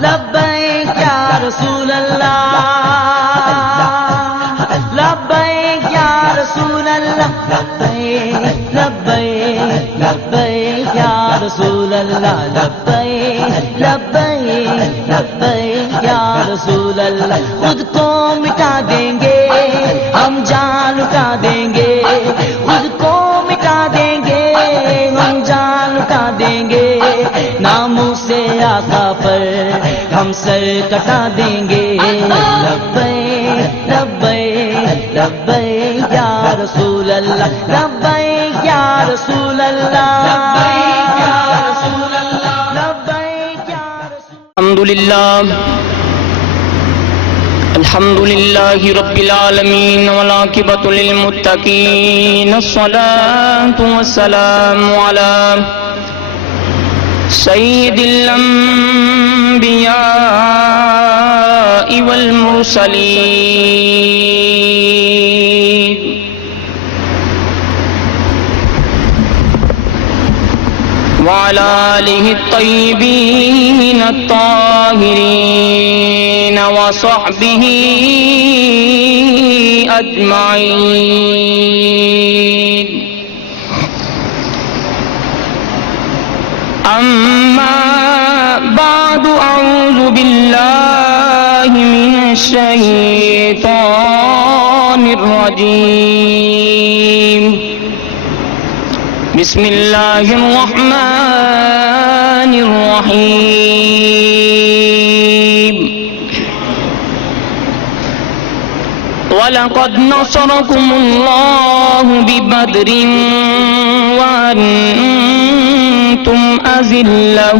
لبیک یا رسول اللہ لبیک یا رسول اللہ لبیک لبیک لبیک یا رسول اللہ لبیک لبیک لبیک یا رسول اللہ خود کو مٹا دیں گے ہم جان لٹا دیں گے خود کو مٹا دیں گے ہم جان لٹا دیں گے ناموں سے آقا پر ہم سر کٹا دیں گے لبیک لبیک لبیک یا رسول اللہ لبیک یا رسول اللہ لبیک یا رسول اللہ لبیک یا رسول الحمد للہ رب العالمین والعاقبۃ للمتقین الصلاۃ والسلام علی سید الانبیاء والمرسلین وعلى آله الطيبين الطاهرين وصحبه أجمعين أما بعد أعوذ بالله من الشيطان الرجيم بسم اللہ الرحمن الرحیم وَلَقَدْ نَصَرَكُمُ اللَّهُ بِبَدْرٍ وَأَنْتُمْ أَذِلَّةٌ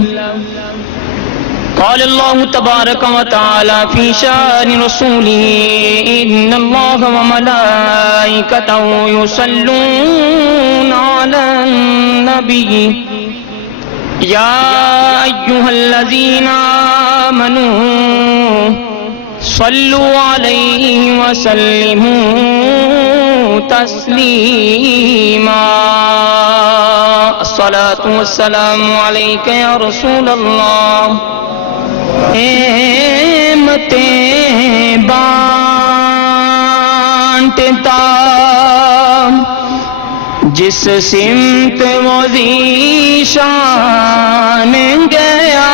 قال الله تبارك وتعالى في شأن رسوله إن الله وملائكته يصلون على النبي يا أيها الذين آمنوا صلوا عليه وسلموا تسليما الصلاة والسلام عليك يا رسول الله نعمتیں بانٹتا جس سمت وہ ذیشان گیا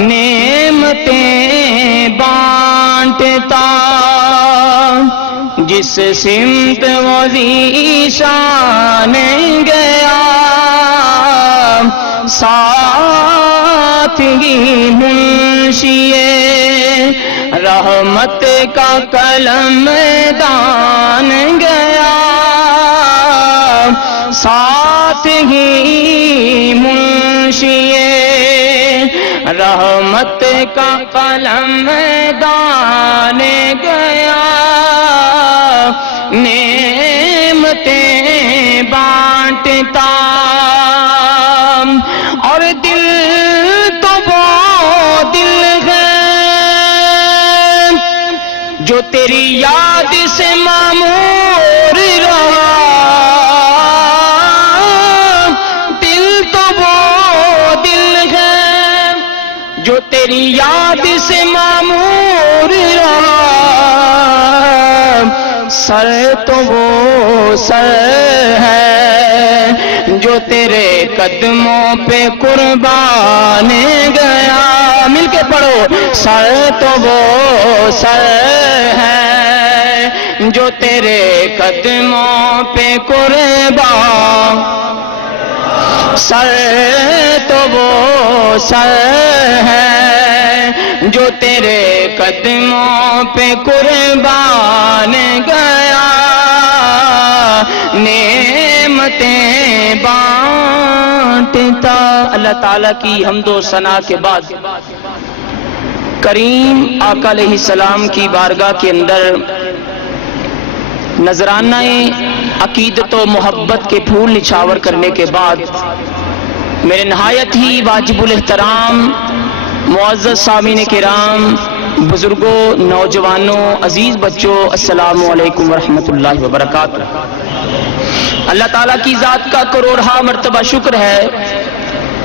نعمتیں بانٹتا جس سمت وہ ذیشان گیا ساتھ ہی منشی رحمت کا قلم دان گیا ساتھ ہی منشی رحمت کا قلم دان گیا نعمتیں بانٹتا اور دل تو وہ دل ہے جو تیری یاد سے معمور رہا دل تو وہ دل ہے جو تیری یاد سے معمور رہا سر تو وہ سر ہے جو تیرے قدموں پہ قربان گیا مل کے پڑھو سر تو وہ سر ہے جو تیرے قدموں پہ قربان سر تو وہ سر ہے جو تیرے قدموں پہ قربان گیا نعمتیں بانٹتا اللہ تعالیٰ کی حمد و ثنا کے بعد کریم آقا علیہ السلام کی بارگاہ کے اندر نذرانہ عقیدت و محبت کے پھول نچھاور کرنے کے بعد میرے نہایت ہی واجب الاحترام معزز سامعین کرام بزرگوں نوجوانوں عزیز بچوں السلام علیکم ورحمۃ اللہ وبرکاتہ اللہ تعالیٰ کی ذات کا کروڑہا مرتبہ شکر ہے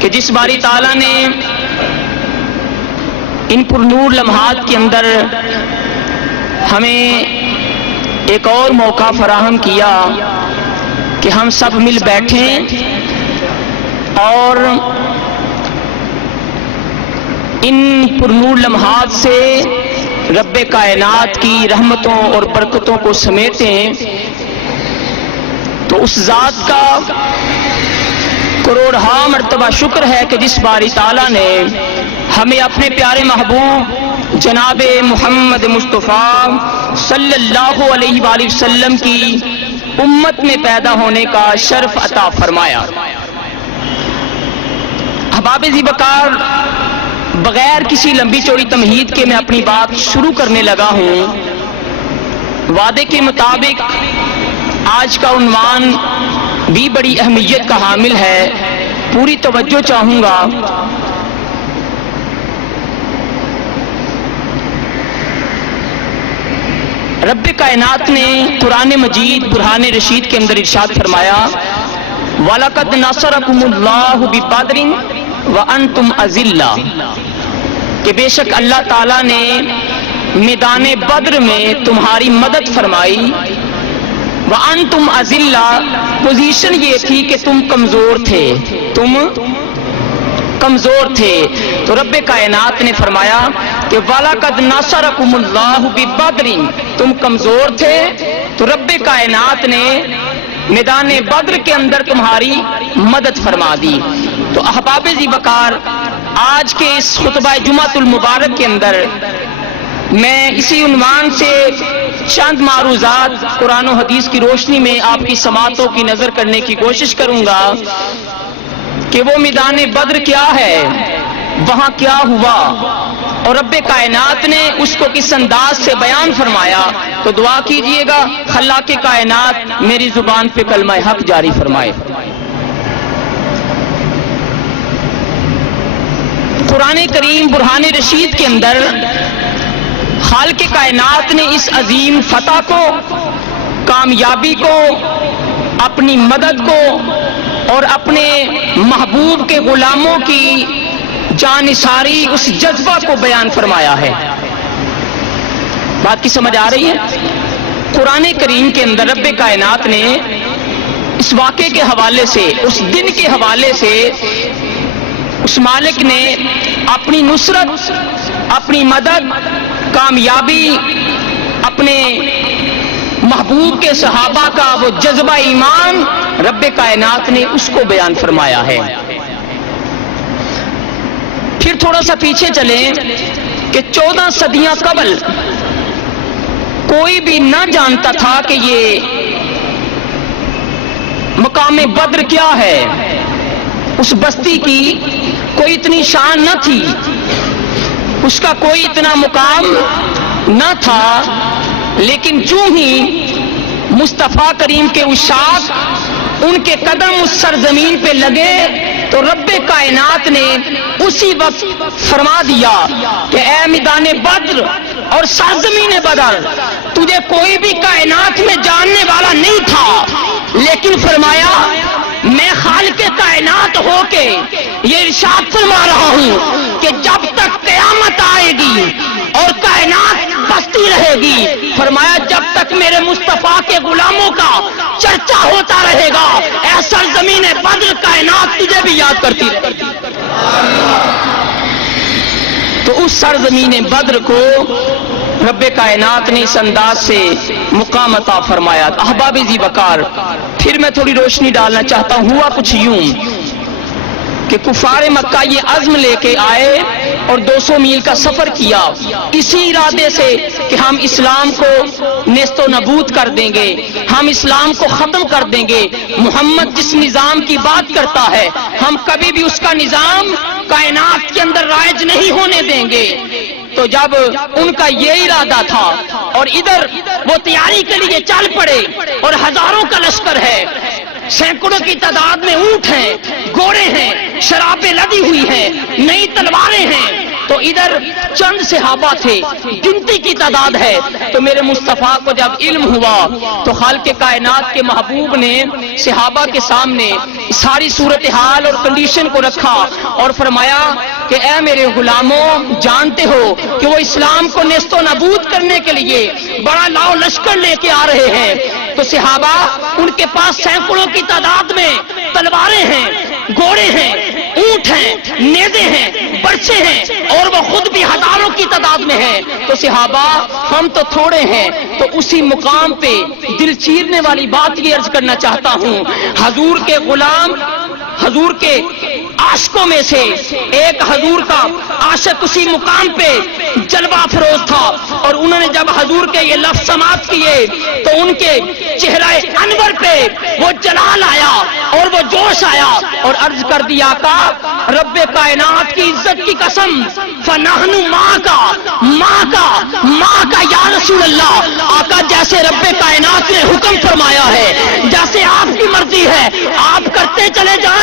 کہ جس باری تعالیٰ نے ان پر نور لمحات کے اندر ہمیں ایک اور موقع فراہم کیا کہ ہم سب مل بیٹھیں اور ان پر نور لمحات سے رب کائنات کی رحمتوں اور برکتوں کو سمیٹیں، تو اس ذات کا کروڑہا مرتبہ شکر ہے کہ جس باری تعالیٰ نے ہمیں اپنے پیارے محبوب جناب محمد مصطفیٰ صلی اللہ علیہ وآلہ وسلم کی امت میں پیدا ہونے کا شرف عطا فرمایا۔ احباب ذی وقار، بغیر کسی لمبی چوڑی تمہید کے میں اپنی بات شروع کرنے لگا ہوں۔ وعدے کے مطابق آج کا عنوان بھی بڑی اہمیت کا حامل ہے، پوری توجہ چاہوں گا۔ رب کائنات نے قرآن مجید برہان رشید کے اندر ارشاد فرمایا، وَلَقَدْ نَصَرَكُمُ اللَّهُ بِبَدْرٍ وَأَنْتُمْ أَذِلَّةٌ، کہ بے شک اللہ تعالیٰ نے میدان بدر میں تمہاری مدد فرمائی۔ وَأَنْتُمْ أَذِلَّةٌ، پوزیشن یہ تھی کہ تم کمزور تھے، تم کمزور تھے۔ تو رب کائنات نے فرمایا کہ وَلَقَدْ نَصَرَكُمُ اللَّهُ بِبَدْرٍ، تم کمزور تھے تو رب کائنات نے میدان بدر کے اندر تمہاری مدد فرما دی۔ تو احباب ذی وقار، آج کے اس خطبہ جمعۃ المبارک کے اندر میں اسی عنوان سے چند معروضات قرآن و حدیث کی روشنی میں آپ کی سماعتوں کی نظر کرنے کی کوشش کروں گا کہ وہ میدان بدر کیا ہے، وہاں کیا ہوا، اور رب کائنات نے اس کو کس انداز سے بیان فرمایا۔ تو دعا کیجئے گا خلاق کائنات میری زبان پہ کلمہ حق جاری فرمائے۔ قرآن کریم برہان رشید کے اندر خالق کائنات نے اس عظیم فتح کو، کامیابی کو، اپنی مدد کو اور اپنے محبوب کے غلاموں کی جانثاری، اس جذبہ کو بیان فرمایا ہے۔ بات کی سمجھ آ رہی ہے؟ قرآن کریم کے اندر رب کائنات نے اس واقعے کے حوالے سے، اس دن کے حوالے سے، اس مالک نے اپنی نصرت، اپنی مدد، کامیابی، اپنے محبوب کے صحابہ کا وہ جذبہ ایمان، رب کائنات نے اس کو بیان فرمایا ہے۔ پھر تھوڑا سا پیچھے چلیں کہ 14 صدیاں قبل کوئی بھی نہ جانتا تھا کہ یہ مقام بدر کیا ہے۔ اس بستی کی کوئی اتنی شان نہ تھی، اس کا کوئی اتنا مقام نہ تھا، لیکن چوں ہی مصطفیٰ کریم کے عشاق ان کے قدم اس سرزمین پہ لگے تو رب کائنات نے اسی وقت فرما دیا کہ اے میدان بدر اور سرزمین بدر، تجھے کوئی بھی کائنات میں جاننے والا نہیں تھا، لیکن فرمایا میں خالق کائنات ہو کے یہ ارشاد فرما رہا ہوں کہ جب تک قیامت آئے گی اور کائنات بستی رہے گی، فرمایا جب تک میرے مصطفیٰ کے غلاموں کا چرچا ہوتا رہے گا، اے سرزمین بدر، کائنات تجھے بھی یاد کرتی رہے گی۔ تو اس سرزمین بدر کو رب کائنات نے اس انداز سے مقام عطا فرمایا۔ احباب ذی وقار، پھر میں تھوڑی روشنی ڈالنا چاہتا ہوں۔ ہوا کچھ یوں کہ کفار مکہ یہ عزم لے کے آئے اور 200 میل کا سفر کیا، اسی ارادے سے کہ ہم اسلام کو نیست و نابود کر دیں گے، ہم اسلام کو ختم کر دیں گے۔ محمد جس نظام کی بات کرتا ہے ہم کبھی بھی اس کا نظام کائنات کے اندر رائج نہیں ہونے دیں گے۔ تو جب ان کا یہ ارادہ تھا اور ادھر وہ تیاری کے لیے چل پڑے اور ہزاروں کا لشکر ہے، سینکڑوں کی تعداد میں اونٹ ہیں، گھوڑے ہیں، شرابیں لدی ہوئی ہیں، نئی تلواریں ہیں، تو ادھر چند صحابہ تھے، گنتی کی تعداد ہے. تو میرے مصطفیٰ کو جب علم ہوا تو خالق کائنات کے محبوب نے صحابہ کے سامنے ساری صورتحال اور کنڈیشن کو رکھا اور فرمایا کہ اے میرے غلاموں، جانتے ہو کہ وہ اسلام کو نیست و نابود کرنے کے لیے بڑا لاؤ لشکر لے کے آ رہے ہیں. تو صحابہ، ان کے پاس سینکڑوں کی تعداد میں تلواریں ہیں، گھوڑے ہیں، اونٹ ہیں، نیزے ہیں، برچے ہیں، اور وہ خود بھی ہزاروں کی تعداد میں ہیں. تو صحابہ، ہم تو تھوڑے ہیں. تو اسی مقام پہ دل چیرنے والی بات یہ عرض کرنا چاہتا ہوں، حضور کے غلام، حضور کے عاشقوں میں سے ایک حضور کا عاشق اسی مقام پہ جلوہ فروز تھا، اور انہوں نے جب حضور کے یہ لفظ سماعت کیے تو ان کے چہرہ انور پہ وہ جلال آیا اور وہ جوش آیا، اور عرض کر دیا آقا، رب کائنات کی عزت کی قسم، فنحن ماں کا یا رسول اللہ. آقا، جیسے رب کائنات نے حکم فرمایا ہے، جیسے آپ کی مرضی ہے، آپ کرتے چلے جائیں.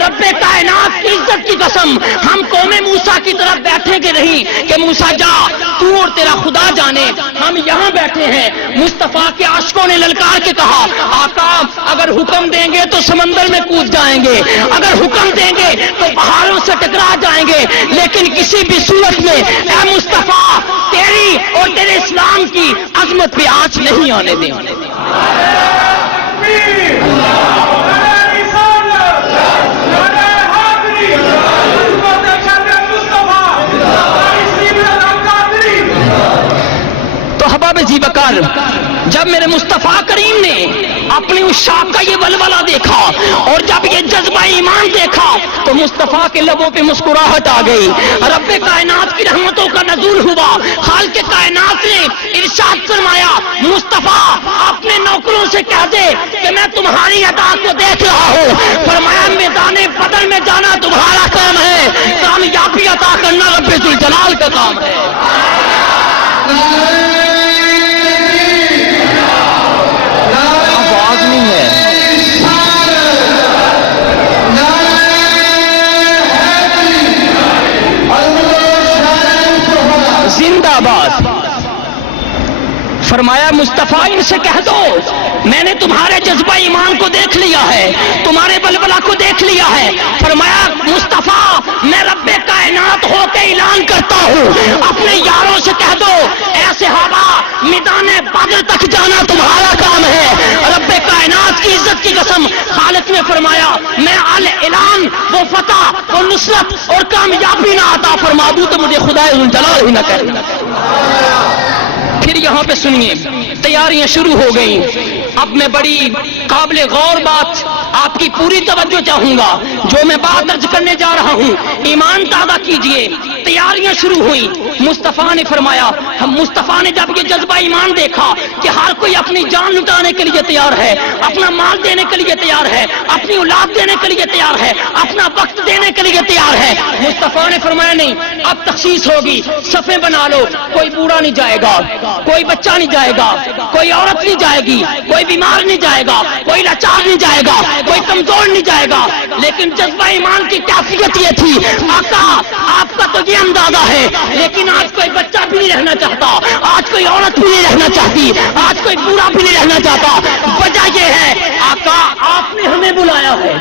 رب کائنات کی عزت کی قسم، ہم قوم موسیٰ کی طرف بیٹھیں گے نہیں کہ موسیٰ جا، تو اور تیرا خدا جانے. ہم یہاں بیٹھے ہیں. مصطفیٰ کے عاشقوں نے للکار کے کہا، آقا اگر حکم دیں گے تو سمندر میں کود جائیں گے، اگر حکم دیں گے تو پہاڑوں سے ٹکرا جائیں گے، لیکن کسی بھی صورت میں اے مصطفیٰ تیری اور تیرے اسلام کی عظمت پہ آنچ نہیں آنے دیں. تو حباب جی بکر، جب میرے مصطفیٰ کریم نے اپنی اس شاخ کا یہ ولولہ دیکھا اور جب یہ جذبہ ایمان دیکھا تو مصطفیٰ کے لبوں پہ مسکراہٹ آ گئی. رب کائنات کی رحمتوں کا نزول ہوا. خالق کائنات نے ارشاد فرمایا، مصطفیٰ اپنے نوکروں سے کہہ دے کہ میں تمہاری عطا کو دیکھ رہا ہوں. فرمایا میدان بدر میں جانا تمہارا کام ہے، کامیابی عطا کرنا رب ذوالجلال کا کام ہے. آواز نہیں ہے. زندہ باد. فرمایا مصطفیٰ ان سے کہہ دو میں نے تمہارے جذبہ ایمان کو دیکھ لیا ہے، تمہارے بلبلہ کو دیکھ لیا ہے. فرمایا مصطفیٰ میں رب کائنات ہو کے اعلان کرتا ہوں، اپنے یاروں سے کہہ دو اے صحابہ میدان بدر تک جانا تمہارا کام ہے. رب کائنات کی عزت کی قسم، خالق نے فرمایا میں اعلان وہ فتح اور نصرت اور کامیابی نہ عطا فرما دوں تو مجھے خدا ذوالجلال ہی نہ کرے. پھر یہاں پہ سنیے، تیاریاں شروع ہو گئیں. اب میں بڑی قابل غور بات آپ کی پوری توجہ چاہوں گا. جو میں بات درج کرنے جا رہا ہوں ایمان تازہ کیجئے. تیاریاں شروع ہوئیں. مصطفیٰ نے فرمایا، ہم مصطفیٰ نے جب یہ جذبہ ایمان دیکھا کہ ہر کوئی اپنی جان لٹانے کے لیے تیار ہے، اپنا مال دینے کے لیے تیار ہے، اپنی اولاد دینے کے لیے تیار ہے، اپنا وقت دینے کے لیے تیار ہے، مصطفیٰ نے فرمایا نہیں، اب تخصیص ہوگی، صفیں بنا لو. کوئی بوڑھا نہیں جائے گا، کوئی بچہ نہیں جائے گا، کوئی عورت نہیں جائے گی، کوئی بیمار نہیں جائے گا، کوئی لاچار نہیں جائے گا، کوئی کمزور نہیں جائے گا. لیکن جذبہ ایمان کی کیفیت یہ تھی، آقا آپ کا تو یہ اندازہ ہے، لیکن آج کوئی بچہ بھی نہیں رہنا چاہتا، آج کوئی عورت بھی نہیں رہنا چاہتی، آج کوئی بوڑھا بھی نہیں رہنا چاہتا. وجہ یہ ہے آقا آپ نے ہمیں بلایا ہے.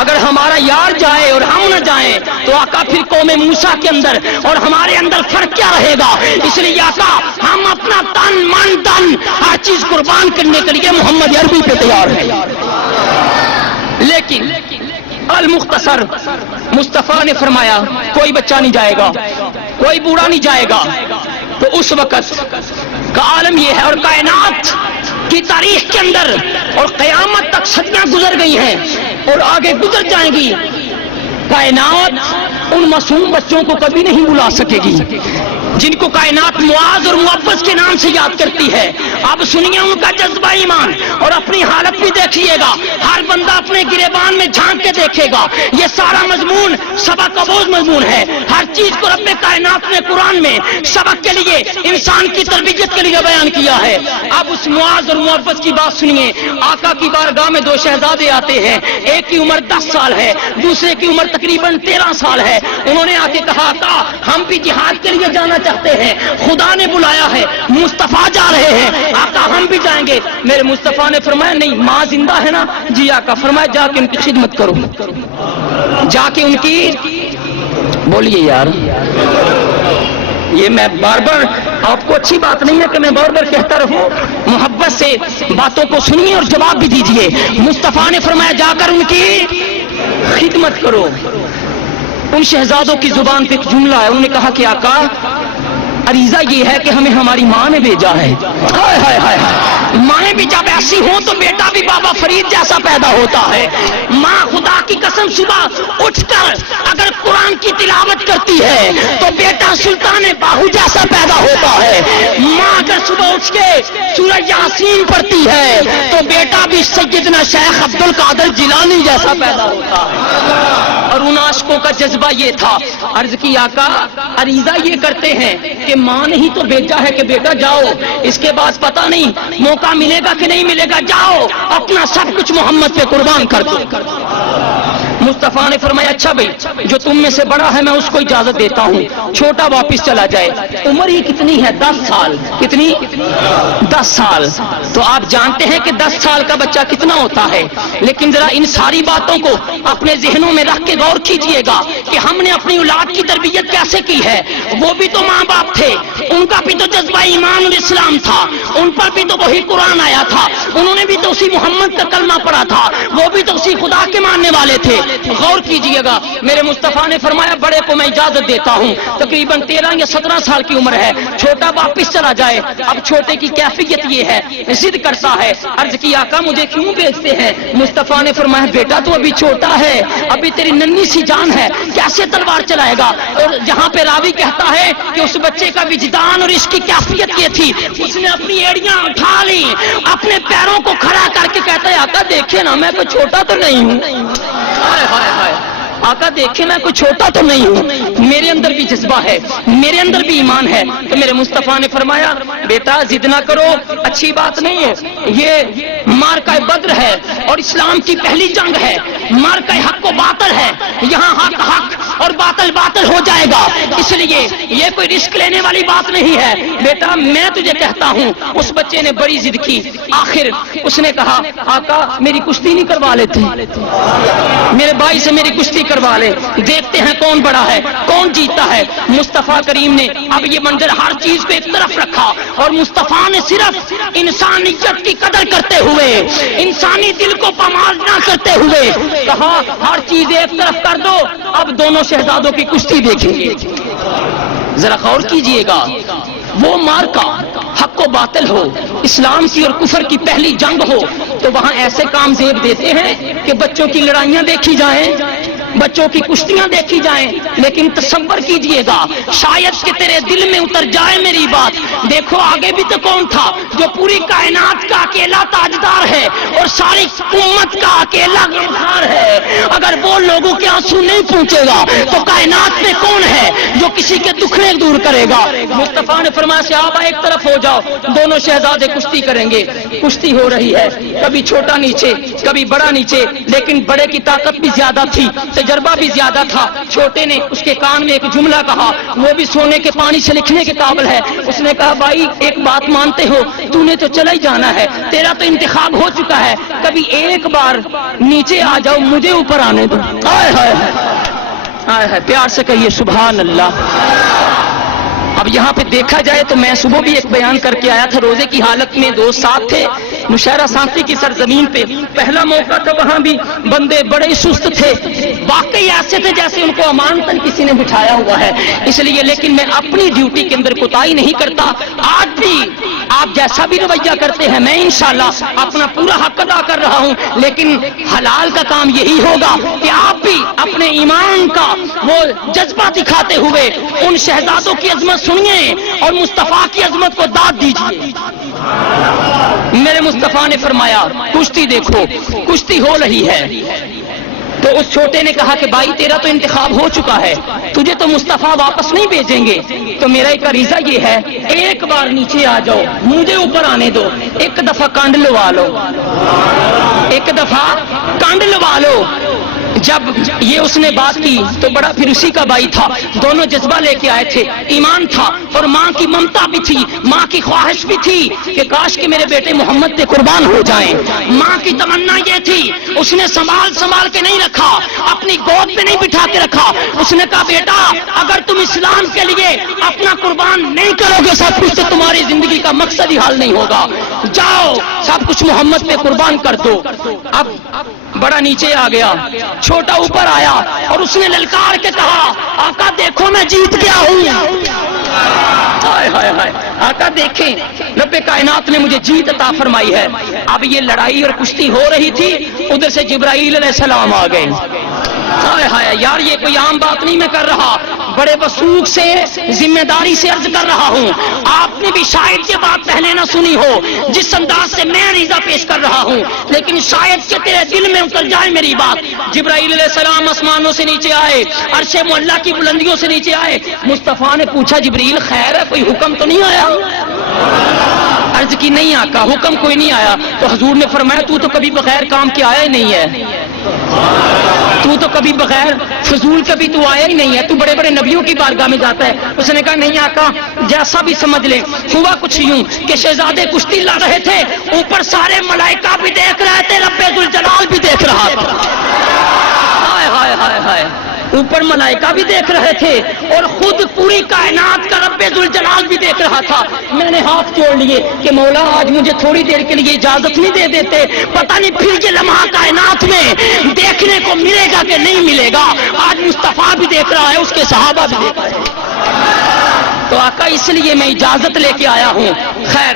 اگر ہمارا یار جائے اور ہم نہ جائیں تو آقا پھر قوم موسیٰ کے اندر اور ہمارے اندر فرق کیا رہے گا؟ اس لیے آقا ہم اپنا تن من دن ہر چیز قربان کرنے کے لیے محمد عربی پہ تیار ہیں. لیکن المختصر مصطفیٰ نے فرمایا کوئی بچہ نہیں جائے گا، کوئی بوڑھا نہیں جائے گا. تو اس وقت کا عالم یہ ہے، اور کائنات کی تاریخ کے اندر اور قیامت تک صدیاں گزر گئی ہیں اور آگے گزر جائیں گی. کائنات ان معصوم بچوں کو کبھی نہیں بلا سکے گی جن کو کائنات معاذ اور معوذ کے نام سے یاد کرتی ہے. اب سنیے ان کا جذبہ ایمان اور اپنی حالت بھی دیکھیے گا. ہر بندہ اپنے گریبان میں جھانک کے دیکھے گا. یہ سارا مضمون سبق آموز مضمون ہے. ہر چیز کو رب کائنات نے قرآن میں سبق کے لیے، انسان کی تربیت کے لیے بیان کیا ہے۔ اب اس معاذ اور محبت کی بات سنیے۔ آقا کی بارگاہ میں دو شہزادے آتے ہیں، ایک کی عمر 10 سال ہے، دوسرے کی عمر تقریباً 13 سال ہے۔ انہوں نے آ کے کہا آقا ہم بھی جہاد کے لیے جانا چاہتے ہیں، خدا نے بلایا ہے، مصطفیٰ جا رہے ہیں، آقا ہم بھی جائیں گے۔ میرے مصطفیٰ نے فرمایا نہیں، ماں زندہ ہے نا؟ جی آقا۔ فرمایا جا کے ان کی خدمت کرو، جا کے ان کی، بولیے یار، یہ میں بار بار، آپ کو اچھی بات نہیں ہے کہ میں بار بار کہتا رہوں، محبت سے باتوں کو سنیے اور جواب بھی دیجیے۔ مصطفیٰ نے فرمایا جا کر ان کی خدمت کرو۔ ان شہزادوں کی زبان پہ ایک جملہ ہے، انہوں نے کہا کہ آقا عریضہ یہ ہے کہ ہمیں ہماری ماں نے بھیجا ہے۔ ہائے ہائے ہائے، مائیں بھی جب ایسی ہوں تو بیٹا بھی بابا فرید جیسا پیدا ہوتا ہے۔ ماں خدا کی قسم صبح اٹھ کر اگر قرآن کی تلاوت کرتی ہے تو بیٹا سلطان باہو جیسا پیدا ہوتا ہے۔ ماں اگر صبح اٹھ کے سورہ یاسین پڑھتی ہے تو بیٹا بھی سیدنا شیخ عبد القادر جیلانی جیسا پیدا ہوتا ہے۔ اور ان عاشقوں کا جذبہ یہ تھا، عرض کی آقا عریضہ یہ کرتے ہیں کہ ماں نے ہی تو بھیجا ہے کہ بیٹا جاؤ، اس کے بعد پتہ نہیں موقع ملے گا کہ نہیں ملے گا، جاؤ اپنا سب کچھ محمد پہ قربان کر دو۔ مصطفیٰ نے فرمایا اچھا بھائی، جو تم میں سے بڑا ہے میں اس کو اجازت دیتا ہوں، چھوٹا واپس چلا جائے۔ عمر ہی کتنی ہے؟ 10 سال۔ کتنی؟ 10 سال۔ تو آپ جانتے ہیں کہ 10 سال کا بچہ کتنا ہوتا ہے، لیکن ذرا ان ساری باتوں کو اپنے ذہنوں میں رکھ کے غور کیجئے گا کہ ہم نے اپنی اولاد کی تربیت کیسے کی ہے۔ وہ بھی تو ماں باپ تھے، ان کا بھی تو جذبہ ایمان اور اسلام تھا، ان پر بھی تو وہی قرآن آیا تھا، انہوں نے بھی تو اسی محمد کا کلمہ پڑھا تھا، وہ بھی تو اسی خدا کے ماننے والے تھے۔ غور کیجئے گا، میرے مصطفیٰ نے فرمایا بڑے کو میں اجازت دیتا ہوں، تقریباً 13 یا 17 سال کی عمر ہے، چھوٹا واپس چلا جائے۔ اب چھوٹے کی کیفیت یہ ہے، ضد کرتا ہے، عرض کی آقا مجھے کیوں بھیجتے ہیں؟ مصطفیٰ نے فرمایا بیٹا تو ابھی چھوٹا ہے، ابھی تیری ننھی سی جان ہے، کیسے تلوار چلائے گا؟ اور جہاں پہ راوی کہتا ہے کہ اس بچے کا وجدان اور اس کی کیفیت یہ تھی، اس نے اپنی ایڑیاں اٹھا لی، اپنے پیروں کو کھڑا کر کے کہتا ہے آقا دیکھیں نا میں کوئی چھوٹا تو نہیں ہوں، آقا دیکھیں میں کوئی چھوٹا تو نہیں ہوں، میرے اندر بھی جذبہ ہے، میرے اندر بھی ایمان ہے۔ تو میرے مصطفیٰ نے فرمایا بیٹا ضد نہ کرو، اچھی بات نہیں ہے، یہ معرکہ بدر ہے اور اسلام کی پہلی جنگ ہے، معرکہ حق و باطل ہے، یہاں حق حق اور باطل باطل ہو جائے گا، اس لیے یہ کوئی رسک لینے والی بات نہیں ہے۔ بیٹا میں تجھے کہتا ہوں، اس بچے نے بڑی ضد کی، آخر اس نے کہا آقا میری کشتی نہیں کروا لیتے، میرے بھائی سے میری کشتی کروا لے، دیکھتے ہیں کون بڑا ہے کون جیتا ہے۔ مصطفیٰ کریم نے اب یہ منظر ہر چیز پہ ایک طرف رکھا اور مصطفیٰ نے صرف انسانیت کی قدر کرتے ہوئے، انسانی دل کو پامال نہ کرتے ہوئے کہا ہر چیز ایک طرف کر دو، اب دونوں شہزادوں کی کشتی دیکھیں گے۔ ذرا غور کیجئے گا، وہ معرکہ حق و باطل ہو، اسلام کی اور کفر کی پہلی جنگ ہو، تو وہاں ایسے کام زیب دیتے ہیں کہ بچوں کی لڑائیاں دیکھی جائیں، بچوں کی کشتیاں دیکھی جائیں، لیکن تصور کیجئے گا شاید کہ تیرے دل میں اتر جائے میری بات، دیکھو آگے بھی تو کون تھا جو پوری کائنات کا اکیلا تاجدار ہے اور ساری امت کا اکیلا غمخوار ہے، اگر وہ لوگوں کے آنسو نہیں پہنچے گا تو کائنات میں کون ہے جو کسی کے دکھڑے دور کرے گا؟ مصطفیٰ نے فرمایا صحابہ ایک طرف ہو جاؤ، دونوں شہزادے کشتی کریں گے۔ کشتی ہو رہی ہے، کبھی چھوٹا نیچے کبھی بڑا نیچے، لیکن بڑے کی طاقت بھی زیادہ تھی، تجربہ بھی زیادہ تھا۔ چھوٹے نے اس کے کان میں ایک جملہ کہا، وہ بھی سونے کے پانی سے لکھنے کے قابل ہے، اس نے کہا بھائی ایک بات مانتے ہو، تو نے تو چلا ہی جانا ہے، تیرا تو انتخاب ہو چکا ہے، کبھی ایک بار نیچے آ جاؤ مجھے اوپر آنے دو۔ ہائے ہائے ہائے، پیار سے کہیے سبحان اللہ۔ اب یہاں پہ دیکھا جائے تو میں صبح بھی ایک بیان کر کے آیا تھا، روزے کی حالت میں دوست ساتھ تھے، نوشہرہ سانتی کی سرزمین پہ پہلا موقع تھا، وہاں بھی بندے بڑے سست تھے، واقعی ایسے تھے جیسے ان کو امانتاً کسی نے بٹھایا ہوا ہے، اس لیے لیکن میں اپنی ڈیوٹی کے اندر کوتاہی نہیں کرتا، آج بھی آپ جیسا بھی رویہ کرتے ہیں میں انشاءاللہ اپنا پورا حق ادا کر رہا ہوں، لیکن حلال کا کام یہی ہوگا کہ آپ بھی اپنے ایمان کا وہ جذبہ دکھاتے ہوئے ان شہزادوں کی عظمت سنیے اور مصطفیٰ کی عظمت کو داد دیجیے۔ میرے مصطفیٰ نے فرمایا کشتی دیکھو، کشتی ہو رہی ہے، تو اس چھوٹے نے کہا کہ بھائی تیرا تو انتخاب ہو چکا ہے، تجھے تو مصطفیٰ واپس نہیں بھیجیں گے، تو میرا ایک عریضہ یہ ہے ایک بار نیچے آ جاؤ، مجھے اوپر آنے دو، ایک دفعہ کانڈ لوا لو، ایک دفعہ کانڈ لوا لو۔ جب یہ اس نے بات کی تو بڑا پھر اسی کا بھائی تھا، دونوں جذبہ لے کے آئے تھے، ایمان تھا اور ماں کی ممتا بھی تھی، ماں کی خواہش بھی تھی کہ کاش کہ میرے بیٹے محمد پہ قربان ہو جائیں، ماں کی تمنا یہ تھی۔ اس نے سنبھال کے نہیں رکھا، اپنی گود پہ نہیں بٹھا کے رکھا، اس نے کہا بیٹا اگر تم اسلام کے لیے اپنا قربان نہیں کرو گے سب کچھ تو تمہاری زندگی کا مقصد ہی حل نہیں ہوگا، جاؤ سب کچھ محمد پہ قربان کر دو۔ اب بڑا نیچے آ گیا، چھوٹا اوپر آیا اور اس نے للکار کے کہا آقا دیکھو میں جیت گیا ہوں، ہائے ہائے ہائے آقا دیکھیں رب کائنات نے مجھے جیت عطا فرمائی ہے۔ اب یہ لڑائی اور کشتی ہو رہی تھی، ادھر سے جبرائیل علیہ السلام آ گئے۔ ہائے ہائے یار یہ کوئی عام بات نہیں میں کر رہا، بڑے وثوق سے ذمہ داری سے عرض کر رہا ہوں، آپ نے بھی شاید یہ بات پہلے نہ سنی ہو جس انداز سے میں عریضہ پیش کر رہا ہوں، لیکن شاید کہ تیرے دل میں اتر جائے میری بات۔ جبرائیل علیہ السلام آسمانوں سے نیچے آئے، عرش معلیٰ کی بلندیوں سے نیچے آئے۔ مصطفیٰ نے پوچھا جبریل خیر ہے کوئی حکم تو نہیں آیا؟ عرض کی نہیں آقا حکم کوئی نہیں آیا۔ تو حضور نے فرمایا تو کبھی بغیر کام کے آیا ہی نہیں ہے، تو کبھی بغیر فضول کبھی تو آیا ہی نہیں ہے، تو بڑے بڑے نبیوں کی بارگاہ میں جاتا ہے۔ اس نے کہا نہیں آقا جیسا بھی سمجھ لیں، ہوا کچھ یوں کہ شہزادے کشتی لڑ رہے تھے، اوپر سارے ملائکہ بھی دیکھ رہے تھے، رب ذوالجلال بھی دیکھ رہا تھا، ہائے ہائے ہائے ہائے اوپر ملائکہ بھی دیکھ رہے تھے اور خود پوری کائنات کا رب ذوالجلال بھی دیکھ رہا تھا۔ میں نے ہاتھ جوڑ لیے کہ مولا آج مجھے تھوڑی دیر کے لیے اجازت نہیں دے دیتے، پتہ نہیں پھر یہ لمحہ کائنات میں دیکھنے کو ملے گا کہ نہیں ملے گا۔ آج مصطفیٰ بھی دیکھ رہا ہے، اس کے صحابہ بھی دیکھ رہے ہیں، تو آقا اس لیے میں اجازت لے کے آیا ہوں۔ خیر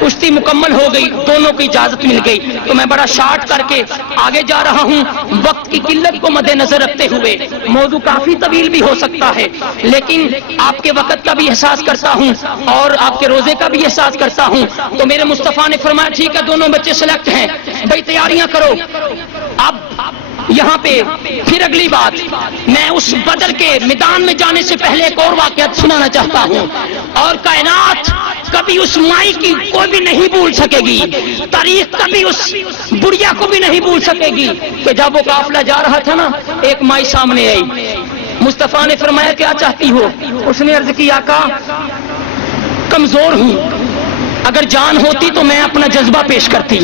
کشتی مکمل ہو گئی، دونوں کی اجازت مل گئی، تو میں بڑا شارٹ کر کے آگے جا رہا ہوں وقت کی قلت کو مد نظر رکھتے ہوئے۔ موضوع کافی طویل بھی ہو سکتا ہے لیکن آپ کے وقت کا بھی احساس کرتا ہوں اور آپ کے روزے کا بھی احساس کرتا ہوں۔ تو میرے مصطفیٰ نے فرمایا ٹھیک ہے دونوں بچے سلیکٹ ہیں بھائی تیاریاں کرو۔ اب یہاں پہ پھر اگلی بات، میں اس بدر کے میدان میں جانے سے پہلے ایک اور واقعہ سنانا چاہتا ہوں، اور کائنات کبھی اس مائی کی کوئی بھی نہیں بھول سکے گی، تاریخ کبھی اس بڑھیا کو بھی نہیں بھول سکے گی کہ جب وہ قافلہ جا رہا تھا نا ایک مائی سامنے آئی۔ مصطفیٰ نے فرمایا کیا چاہتی ہو؟ اس نے عرض کی آقا کمزور ہوں، اگر جان ہوتی تو میں اپنا جذبہ پیش کرتی،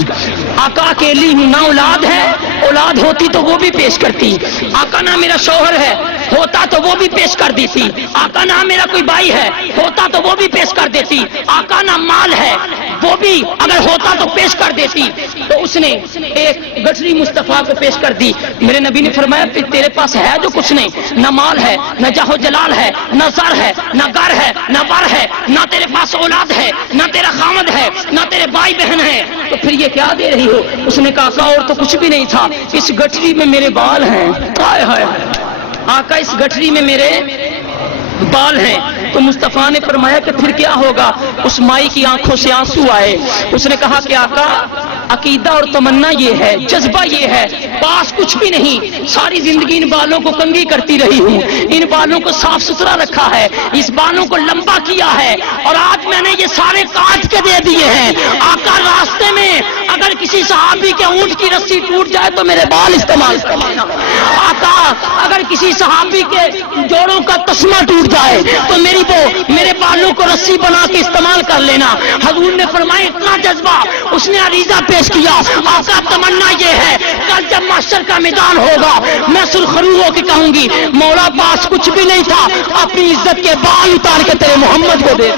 آقا اکیلی ہوں، نہ اولاد ہے، اولاد ہوتی تو وہ بھی پیش کرتی، آقا نہ میرا شوہر ہے، ہوتا تو وہ بھی پیش کر دیتی، آقا نہ میرا کوئی بھائی ہے، ہوتا تو وہ بھی پیش کر دیتی، آقا نہ مال ہے، وہ بھی اگر ہوتا تو پیش کر دیتی۔ تو اس نے ایک گٹھری مصطفیٰ کو پیش کر دی۔ میرے نبی نے فرمایا تیرے پاس ہے جو کچھ نہیں، نہ مال ہے، نہ جاہ جلال ہے، نہ زر ہے، نہ گھر ہے، نہ بر ہے، نہ تیرے پاس اولاد ہے، نہ تیرا خامد ہے، نہ تیرے بھائی بہن ہے، تو پھر یہ کیا دے رہی ہو؟ اس نے کہا آقا اور تو کچھ بھی نہیں تھا، اس گٹھری میں میرے بال ہیں، ہائے ہائے آقا اس گٹھری میں میرے بال ہیں۔ تو مصطفیٰ نے فرمایا کہ پھر کیا ہوگا؟ اس مائی کی آنکھوں سے آنسو آئے، اس نے کہا کہ آقا عقیدہ اور تمنا یہ ہے، جذبہ یہ ہے، پاس کچھ بھی نہیں، ساری زندگی ان بالوں کو کنگھی کرتی رہی ہوں، ان بالوں کو صاف ستھرا رکھا ہے، اس بالوں کو لمبا کیا ہے، اور آج میں نے یہ سارے کاٹ کے دے دیے ہیں۔ آقا راستے میں اگر کسی صحابی کے اونٹ کی رسی ٹوٹ جائے تو میرے بال استعمال کرنا، آقا اگر کسی صحابی کے جوڑوں کا تسمہ ٹوٹ جائے تو میرے بالوں کو رسی بنا کے استعمال کر لینا۔ حضور نے فرمایا اتنا جذبہ، اس نے عریضہ پیش کیا، آقا تمنا یہ ہے کل جب محشر کا میدان ہوگا میں سرخرو ہو کے کہوں گی مولا پاس کچھ بھی نہیں تھا، اپنی عزت کے بال اتار کے تیرے محمد کو دے۔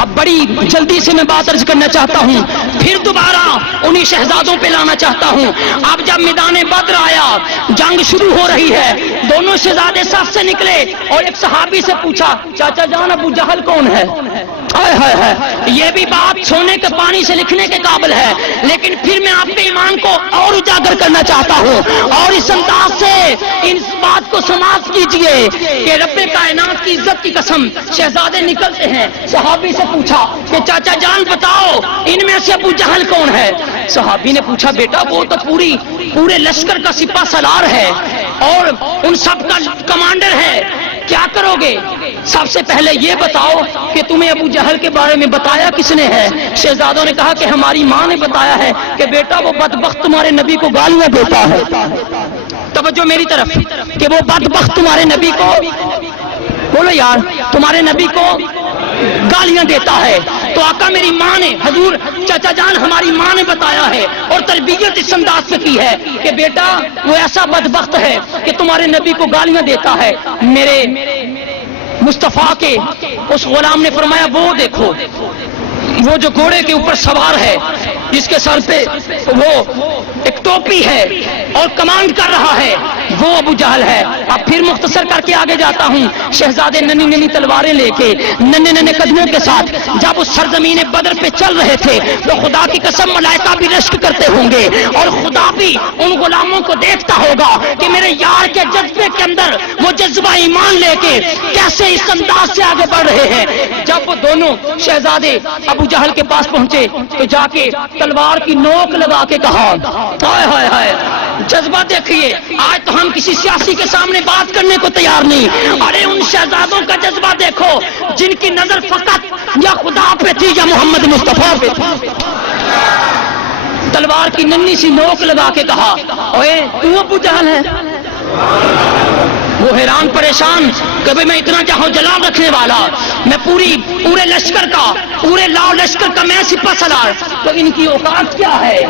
اب بڑی جلدی سے میں بات عرض کرنا چاہتا ہوں، پھر دوبارہ انہی شہزادوں پہ لانا چاہتا ہوں۔ اب جب میدان بدر آیا، جنگ شروع ہو رہی ہے، دونوں شہزادے صف سے نکلے اور ایک صحابی سے پوچھا چاچا جان ابو جہل کون ہے؟ یہ بھی بات سونے کے پانی سے لکھنے کے قابل ہے، لیکن پھر میں آپ کے ایمان کو اور اجاگر کرنا چاہتا ہوں، اور اس انداز سے اس بات کو سماعت کیجئے کہ رب کائنات کی عزت کی قسم شہزادے نکلتے ہیں۔ صحابی سے پوچھا کہ چاچا جان بتاؤ ان میں سے ابو جہل کون ہے؟ صحابی نے پوچھا بیٹا وہ تو پورے لشکر کا سپہ سالار ہے اور ان سب کا کمانڈر ہے، کیا کرو گے؟ سب سے پہلے یہ بتاؤ کہ تمہیں ابو جہل کے بارے میں بتایا کس نے ہے؟ شہزادوں نے کہا کہ ہماری ماں نے بتایا ہے کہ بیٹا وہ بدبخت تمہارے نبی کو گالیاں دیتا ہے۔ توجہ میری طرف، کہ وہ بدبخت تمہارے نبی کو، بولو یار، تمہارے نبی کو گالیاں دیتا ہے۔ تو آقا میری ماں نے، حضور چچا جان ہماری ماں نے بتایا ہے اور تربیت اس انداز سے کی ہے کہ بیٹا وہ ایسا بدبخت ہے کہ تمہارے نبی کو گالیاں دیتا ہے۔ میرے مصطفیٰ کے اس غلام نے فرمایا وہ دیکھو، وہ جو گھوڑے کے اوپر سوار ہے، جس کے سر پہ وہ ایک ٹوپی ہے اور کمانڈ کر رہا ہے، وہ ابو جہل ہے۔ اب پھر مختصر کر کے آگے جاتا ہوں۔ شہزادے ننھی ننھی تلواریں لے کے ننھے ننھے قدموں کے ساتھ جب اس سرزمین بدر پہ چل رہے تھے تو خدا کی قسم ملائکہ بھی رشک کرتے ہوں گے اور خدا بھی ان غلاموں کو دیکھتا ہوگا کہ میرے یار کے جذبے کے اندر وہ جذبہ ایمان لے کے کیسے اس انداز سے آگے بڑھ رہے ہیں۔ جب وہ دونوں شہزادے ابو جہل کے پاس پہنچے تو جا کے تلوار کی نوک لگا کے کہا ہائے ہائے ہائے، جذبہ دیکھیے، آج تو ہم کسی سیاسی کے سامنے بات کرنے کو تیار نہیں، ارے ان شہزادوں کا جذبہ دیکھو جن کی نظر فقط یا خدا پہ تھی یا محمد مصطفیٰ پہ تھی۔ تلوار کی ننھی سی نوک لگا کے کہا اوے تو ابو جہل ہے؟ وہ حیران پریشان، کبھی میں اتنا چاہوں جلال رکھنے والا، میں پورے لشکر کا، پورے لاؤ لشکر کا میں سپہ سالار، تو ان کی اوقات کیا ہے؟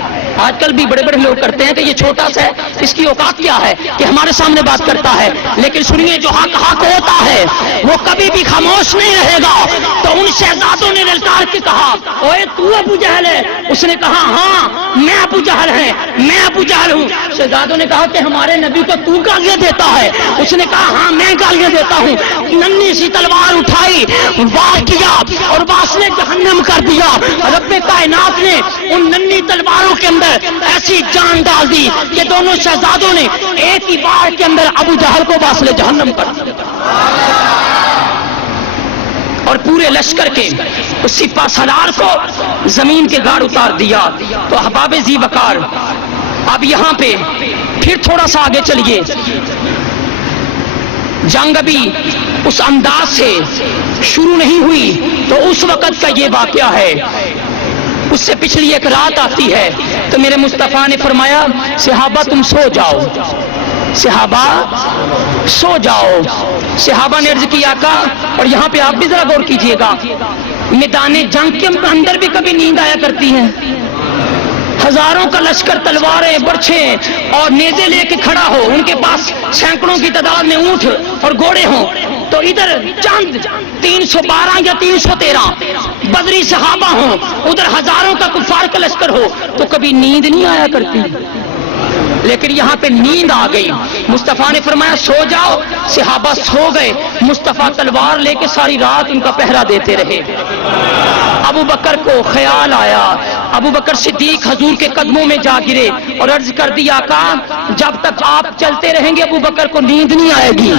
آج کل بھی بڑے بڑے لوگ کرتے ہیں کہ یہ چھوٹا سا ہے، اس کی اوقات کیا ہے کہ ہمارے سامنے بات کرتا ہے؟ لیکن سنیے، جو حق حق ہوتا ہے وہ کبھی بھی خاموش نہیں رہے گا۔ تو ان شہزادوں نے للکار کے کہا اوے تو ابو جہل ہے؟ اس نے کہا ہاں میں ابو جہل ہے، میں ابو جہل ہوں۔ شہزادوں نے کہا کہ ہمارے نبی کو تو گالیاں دیتا ہے؟ اس نے کہا ہاں میں گالیاں دیتا ہوں۔ ننھی سی تلوار اٹھائی، وار کیا اور واسلے جہنم کر دیا۔ رب کائنات نے ان ننھی تلواروں کے اندر ایسی جان ڈال دی کہ دونوں شہزادوں نے ایک ہی وار کے اندر ابو جہل کو واسلے جہنم کر دیا اور پورے لشکر کے اس سپہ سالار کو زمین کے گاڑ اتار دیا۔ تو احباب ذی وقار، اب یہاں پہ پھر تھوڑا سا آگے چلیے۔ جنگ ابھی اس انداز سے شروع نہیں ہوئی تو اس وقت کا یہ واقعہ ہے۔ اس سے پچھلی ایک رات آتی ہے تو میرے مصطفیٰ نے فرمایا صحابہ تم سو جاؤ، صحابہ سو جاؤ۔ صحابہ نے عرض کیا آقا، اور یہاں پہ آپ بھی ذرا غور کیجئے گا، میدان جنگ کے اندر بھی کبھی نیند آیا کرتی ہے۔ ہزاروں کا لشکر تلواریں، برچھیں اور نیزے لے کے کھڑا ہو، ان کے پاس سینکڑوں کی تعداد میں اونٹ اور گھوڑے ہوں، تو ادھر چند 312 یا 313 بدری صحابہ ہوں، ادھر ہزاروں کا کفار کا لشکر ہو، تو کبھی نیند نہیں آیا کرتی۔ لیکن یہاں پہ نیند آ گئی۔ مصطفیٰ نے فرمایا سو جاؤ، صحابہ سو گئے۔ مصطفیٰ تلوار لے کے ساری رات ان کا پہرا دیتے رہے۔ ابو بکر کو خیال آیا، ابو بکر صدیق حضور کے قدموں میں جا گرے اور عرض کر دیا آقا جب تک آپ چلتے رہیں گے ابو بکر کو نیند نہیں آئے گی۔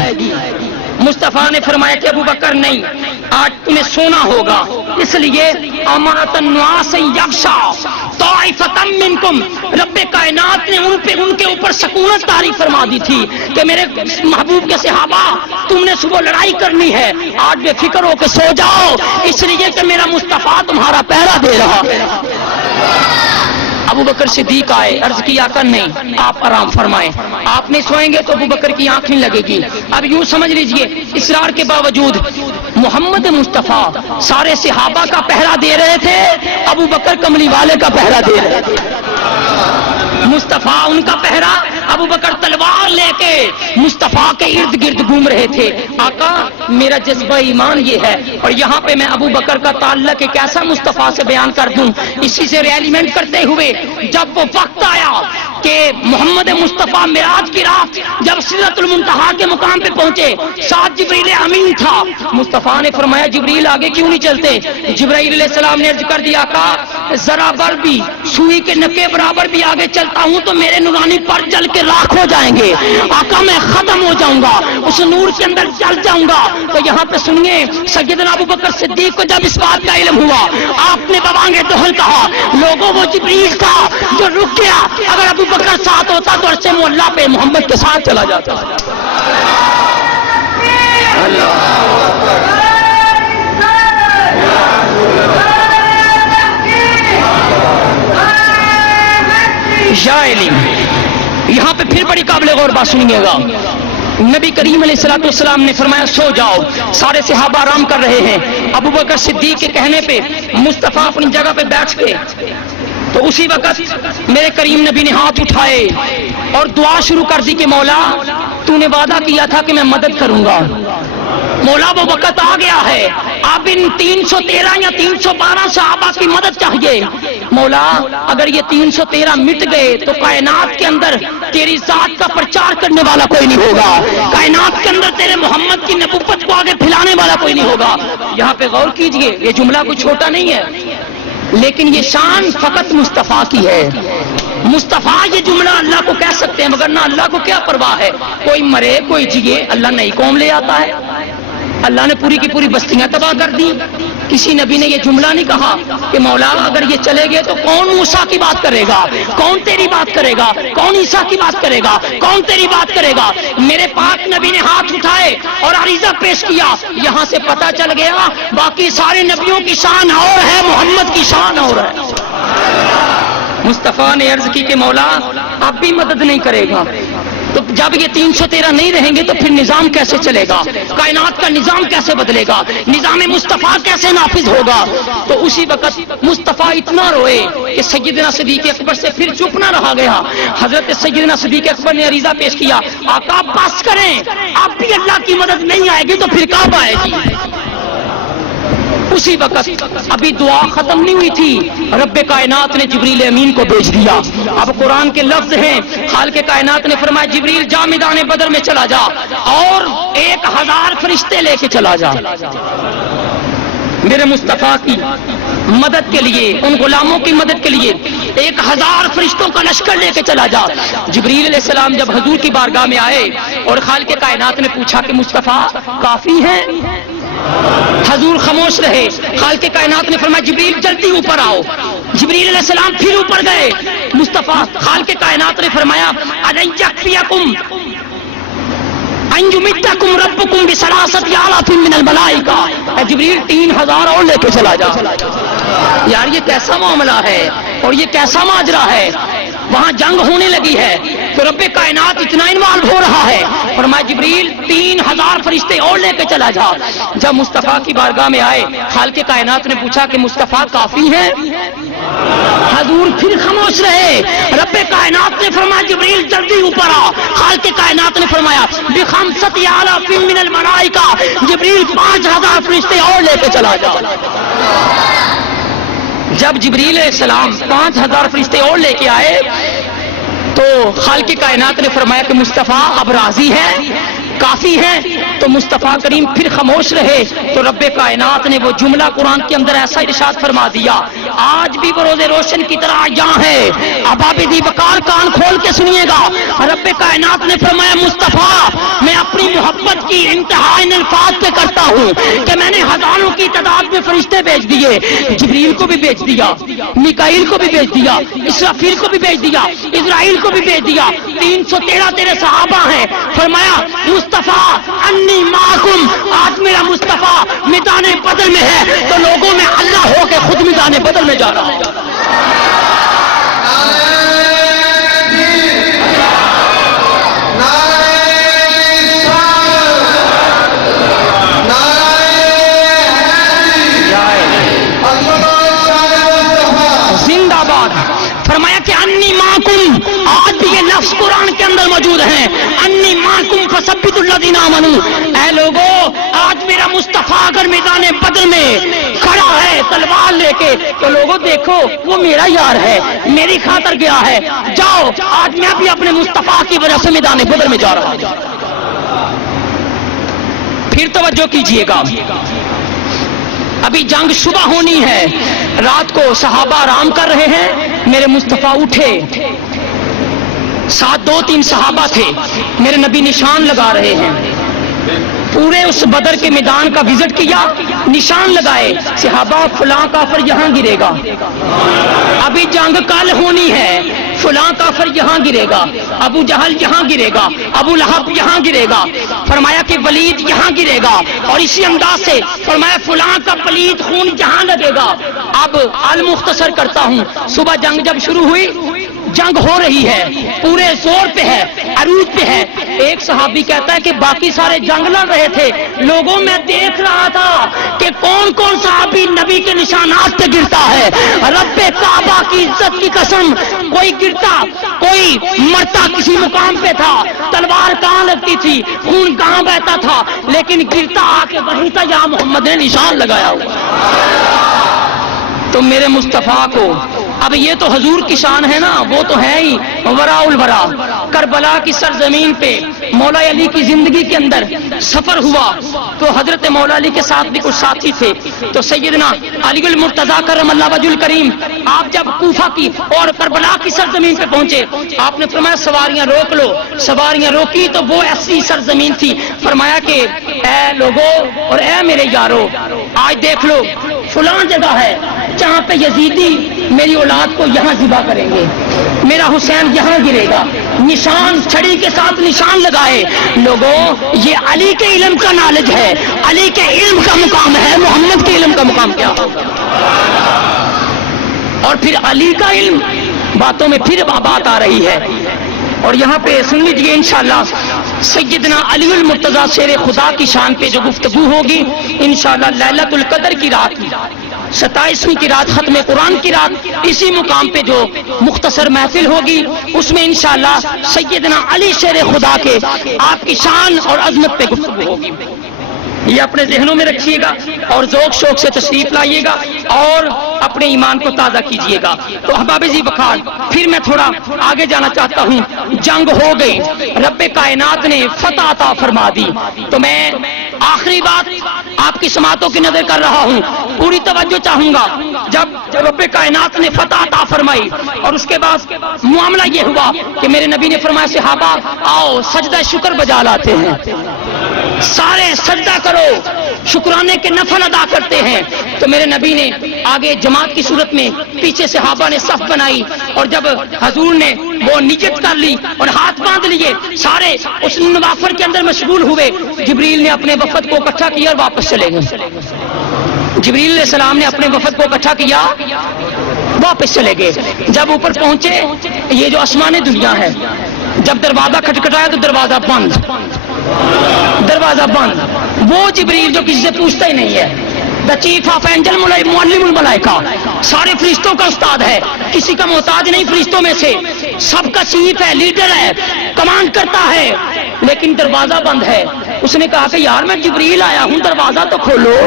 مصطفیٰ نے فرمایا کہ ابو بکر نہیں، آج تمہیں سونا ہوگا، اس لیے امانۃ النعاس یغشا طائفۃ منکم، رب کائنات نے ان کے اوپر سکونت طاری فرما دی تھی کہ میرے محبوب کے صحابہ تم نے صبح لڑائی کرنی ہے، آج بے فکر ہو کے سو جاؤ، اس لیے کہ میرا مصطفیٰ تمہارا پہرا دے رہا ہے۔ ابو بکر صدیق آئے، عرض کیا کر نہیں آپ آرام فرمائیں، آپ نہیں سوئیں گے تو ابو بکر کی آنکھ نہیں لگے گی۔ اب یوں سمجھ لیجئے اصرار کے باوجود محمد مصطفیٰ سارے صحابہ کا پہرا دے رہے تھے، ابو بکر کملی والے کا پہرا دے رہے تھے۔ مصطفیٰ ان کا پہرا، ابو بکر تلوار لے کے مصطفیٰ کے ارد گرد گھوم رہے تھے. آقا میرا جذبہ ایمان یہ ہے, اور یہاں پہ میں ابو بکر کا تعلق ایک ایسا مصطفیٰ سے بیان کر دوں, اسی سے ریلیمنٹ کرتے ہوئے, جب وہ وقت آیا کہ محمد مصطفیٰ معراج کی رات جب سدرۃ المنتہا کے مقام پہ پہنچے, ساتھ جبریل امین تھا. مصطفیٰ نے فرمایا جبریل آگے کیوں نہیں چلتے؟ جبرائیل علیہ السلام نے عرض کر دیا آقا ذرا بر بھی سوئی کے نکے برابر بھی آگے چلتا ہوں تو میرے نورانی پر جل کے راکھ ہو جائیں گے. آقا میں ختم ہو جاؤں گا, اس نور کے اندر جل جاؤں گا. تو یہاں پہ سنیے, سیدنا ابو بکر صدیق کو جب اس بات کا علم ہوا, آپ نے بوانگے دہل کہا, لوگوں وہ جبریل تھا جو رک گیا, اگر ابو بکر ساتھ ہوتا تو عرش معلیٰ پہ محمد کے ساتھ چلا جاتا. یا علی, یہاں پہ پھر بڑی قابل غور بات سنیے گا. نبی کریم علیہ السلام نے فرمایا سو جاؤ. سارے صحابہ آرام کر رہے ہیں. ابو بکر صدیق کے کہنے پہ مصطفیٰ اپنی جگہ پہ بیٹھ کے, تو اسی وقت میرے کریم نبی نے ہاتھ اٹھائے اور دعا شروع کر دی کہ مولا تو نے وعدہ کیا تھا کہ میں مدد کروں گا. مولا وہ وقت آ گیا ہے, اب ان 313 یا 312 صحابہ کی مدد چاہیے. مولا اگر یہ 313 مٹ گئے تو کائنات کے اندر تیری ذات کا پرچار کرنے والا کوئی نہیں ہوگا, کائنات کے اندر تیرے محمد کی نبوت کو آگے پھیلانے والا کوئی نہیں ہوگا. یہاں پہ غور کیجئے, یہ جملہ کوئی چھوٹا نہیں ہے, لیکن یہ شان فقط مصطفیٰ کی ہے. مصطفیٰ یہ جملہ اللہ کو کہہ سکتے ہیں, مگر نہ اللہ کو کیا پرواہ ہے, کوئی مرے کوئی جیے, اللہ نئی قوم لے آتا ہے. اللہ نے پوری کی پوری بستیاں تباہ کر دی. کسی نبی نے یہ جملہ نہیں کہا کہ مولا اگر یہ چلے گئے تو کون موسیٰ کی بات کرے گا, کون تیری بات کرے گا, کون عیسیٰ کی بات کرے گا, کون تیری بات کرے گا. میرے پاک نبی نے ہاتھ اٹھائے اور عریضہ پیش کیا. یہاں سے پتہ چل گیا باقی سارے نبیوں کی شان اور ہے, محمد کی شان اور ہے. مصطفیٰ نے عرض کی کہ مولا اب بھی مدد نہیں کرے گا, تو جب یہ 313 نہیں رہیں گے تو پھر نظام کیسے چلے گا, کائنات کا نظام کیسے بدلے گا, نظام مصطفیٰ کیسے نافذ ہوگا. تو اسی وقت مصطفیٰ اتنا روئے کہ سیدنا صدیق اکبر سے پھر چپ نہ رہا گیا. حضرت سیدنا صدیق اکبر نے عریضہ پیش کیا, آقا بس کریں, اب بھی اللہ کی مدد نہیں آئے گی تو پھر کب آئے گی. اسی وقت ابھی دعا ختم نہیں ہوئی تھی, رب کائنات نے جبریل امین کو بھیج دیا. اب قرآن کے لفظ ہیں, خالق کائنات نے فرمایا جبریل جا میدان بدر میں چلا جا اور 1000 فرشتے لے کے چلا جا. میرے مصطفیٰ کی مدد کے لیے, ان غلاموں کی مدد کے لیے 1000 فرشتوں کا لشکر لے کے چلا جا. جبریل علیہ السلام جب حضور کی بارگاہ میں آئے اور خالق کائنات نے پوچھا کہ مصطفیٰ کافی ہیں, حضور خاموش رہے. خالق کائنات نے فرمایا جبریل جلدی اوپر آؤ. جبریل علیہ السلام پھر اوپر گئے. مصطفیٰ خالق کائنات نے فرمایا ان یکفیکم ان یمدکم ربکم بثلاثۃ آلاف من الملائکہ. اے جبریل 3000 اور لے کے چلا جا. یار یہ کیسا معاملہ ہے اور یہ کیسا ماجرا ہے, وہاں جنگ ہونے لگی ہے تو رب کائنات اتنا انوالو ہو رہا ہے. فرمایا جبریل 3000 فرشتے اور لے کے چلا جا. جب مصطفیٰ کی بارگاہ میں آئے, خالق کائنات نے پوچھا کہ مصطفیٰ کافی ہیں, حضور پھر خاموش رہے. رب کائنات نے فرمایا جبریل جلدی اوپر آ. خالق کائنات نے فرمایا بخمسۃ آلاف من الملائکہ, جبریل 5000 فرشتے اور لے کے چلا جا. جب جبریل علیہ السلام 5000 فرشتے اور لے کے آئے تو خالق کائنات نے فرمایا کہ مصطفیٰ اب راضی ہے, کافی ہیں. تو مصطفیٰ کریم پھر خاموش رہے تو رب کائنات نے وہ جملہ قرآن کے اندر ایسا ارشاد فرما دیا, آج بھی وہ روز روشن کی طرح یہاں ہے. اب آپ دی وقار کان کھول کے سنیے گا. رب کائنات نے فرمایا مصطفیٰ میں اپنی محبت کی انتہا ان الفاظ پہ کرتا ہوں کہ میں نے ہزاروں کی تعداد میں فرشتے بھیج دیے, جبریل کو بھی بھیج دیا, میکائیل کو بھی بھیج دیا, اسرافیل کو بھی بھیج دیا, اسرائیل کو بھی بھیج دیا. 313 تیرے صحابہ ہیں. فرمایا مصطفیٰ انی معکم, آج میرا مصطفیٰ میدان بدر میں ہے تو لوگوں میں اللہ ہو کے خود میدان بدر میں جا رہا ہے. زندہ باد. فرمایا کہ انی معکم, آج بھی یہ لفظ قرآن کے اندر موجود ہیں, انی معکم الذین آمنوا، اے لوگو آج میرا مصطفیٰ اگر میدان بدر میں کھڑا ہے تلوار لے کے تو لوگوں دیکھو وہ میرا یار ہے، میری خاطر گیا ہے، جاؤ آج میں بھی اپنے مصطفیٰ کی وجہ سے میدان بدر میں جا رہا ہوں۔ پھر توجہ کیجئے گا، ابھی جنگ صبح ہونی ہے، رات کو صحابہ آرام کر رہے ہیں، میرے مصطفیٰ اٹھے، ساتھ 2-3 صحابہ تھے، میرے نبی نشان لگا رہے ہیں، پورے اس بدر کے میدان کا وزٹ کیا، نشان لگائے، صحابہ فلاں کافر یہاں گرے گا، ابھی جنگ کل ہونی ہے، فلاں کافر یہاں گرے گا، ابو جہل یہاں گرے گا، ابو لہب یہاں گرے گا، فرمایا کہ ولید یہاں گرے گا، اور اسی انداز سے فرمایا فلاں کا پلید خون یہاں لگے گا۔ اب المختصر کرتا ہوں، صبح جنگ جب شروع ہوئی، جنگ ہو رہی ہے، پورے زور پہ ہے، عروج پہ ہے، ایک صحابی کہتا ہے کہ باقی سارے جنگ لڑ رہے تھے، لوگوں میں دیکھ رہا تھا کہ کون کون صحابی نبی کے نشانات پہ گرتا ہے، رب کعبہ کی عزت کی قسم، کوئی گرتا، کوئی مرتا کسی مقام پہ تھا، تلوار کہاں لگتی تھی، خون کہاں بہتا تھا، لیکن گرتا آ کے وہیں تھا جہاں محمد نے نشان لگایا ہوا۔ تو میرے مصطفیٰ کو اب یہ تو حضور کی شان ہے نا، وہ تو ہے ہی وراء الورا، کربلا کی سرزمین پہ مولا علی کی زندگی کے اندر سفر ہوا تو حضرت مولا علی کے ساتھ بھی کچھ ساتھی تھے، تو سیدنا علی المرتضیٰ کرم اللہ وجہ الکریم آپ جب کوفہ کی اور کربلا کی سرزمین پہ پہنچے، آپ نے فرمایا سواریاں روک لو، سواریاں روکی تو وہ ایسی سرزمین تھی، فرمایا کہ اے لوگو اور اے میرے یارو، آج دیکھ لو فلاں جگہ ہے جہاں پہ یزیدی میری اولاد کو یہاں ذبح کریں گے، میرا حسین یہاں گرے گا، نشان چھڑی کے ساتھ نشان لگائے۔ لوگوں یہ علی کے علم کا نالج ہے، علی کے علم کا مقام ہے، محمد کے علم کا مقام کیا ہوگا؟ اور پھر علی کا علم، باتوں میں پھر بات آ رہی ہے، اور یہاں پہ سن لیجیے انشاءاللہ سیدنا علی المرتضیٰ شیر خدا کی شان پہ جو گفتگو ہوگی انشاءاللہ لیلۃ القدر کی رات، 27ویں کی رات، ختم قرآن کی رات، اسی مقام پہ جو مختصر محفل ہوگی اس میں انشاءاللہ سیدنا علی شیر خدا کے آپ کی شان اور عظمت پہ گفتگو ہوگی۔ یہ اپنے ذہنوں میں رکھیے گا اور ذوق شوق سے تشریف لائیے گا اور اپنے ایمان کو تازہ کیجیے گا۔ تو احباب ذی وقار، پھر میں تھوڑا آگے جانا چاہتا ہوں، جنگ ہو گئی، رب کائنات نے فتح عطا فرما دی، تو میں آخری بات آپ کی سماعتوں کی نظر کر رہا ہوں، پوری توجہ چاہوں گا۔ جب رب کائنات نے فتح عطا فرمائی اور اس کے بعد معاملہ یہ ہوا کہ میرے نبی نے فرمایا صحابہ آؤ سجدہ شکر بجا لاتے ہیں، سارے سجدہ کرو، شکرانے کے نفل ادا کرتے ہیں۔ تو میرے نبی نے آگے جماعت کی صورت میں پیچھے صحابہ نے صف بنائی، اور جب حضور نے وہ نیت کر لی اور ہاتھ باندھ لیے، سارے اس نوافل کے اندر مشغول ہوئے، جبریل نے اپنے وفد کو اکٹھا کیا اور واپس چلے گئے۔ جبریل علیہ السلام نے اپنے وفد کو اکٹھا کیا، واپس چلے گئے۔ جب اوپر پہنچے، یہ جو آسمان دنیا ہے، جب دروازہ کھٹکھٹایا تو دروازہ بند، دروازہ بند۔ وہ جبریل جو کسی سے پوچھتا ہی نہیں ہے، دا چیف آف اینجل معلم الملائکہ، سارے فرشتوں کا استاد ہے، کسی کا محتاج نہیں، فرشتوں میں سے سب کا چیف ہے، لیڈر ہے، کمانڈ کرتا ہے، لیکن دروازہ بند ہے۔ اس نے کہا کہ یار میں جبریل آیا ہوں، دروازہ تو کھولو۔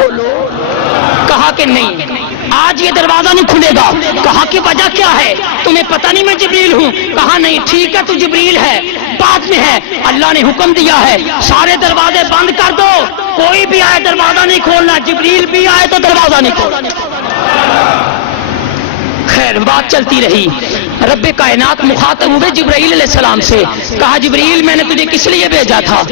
کہا کہ نہیں، آج یہ دروازہ نہیں کھلے گا۔ کہا کہ وجہ کیا ہے؟ تمہیں پتہ نہیں میں جبریل ہوں؟ کہا نہیں، ٹھیک ہے تو جبریل ہے، بعد میں ہے، اللہ نے حکم دیا ہے سارے دروازے بند کر دو، کوئی بھی آئے دروازہ نہیں کھولنا، جبریل بھی آئے تو دروازہ نہیں کھولنا۔ خیر بات چلتی رہی، رب کائنات مخاطب ہوئے جبرائیل علیہ السلام سے، کہا جبریل میں نے تجھے کس لیے بھیجا تھا؟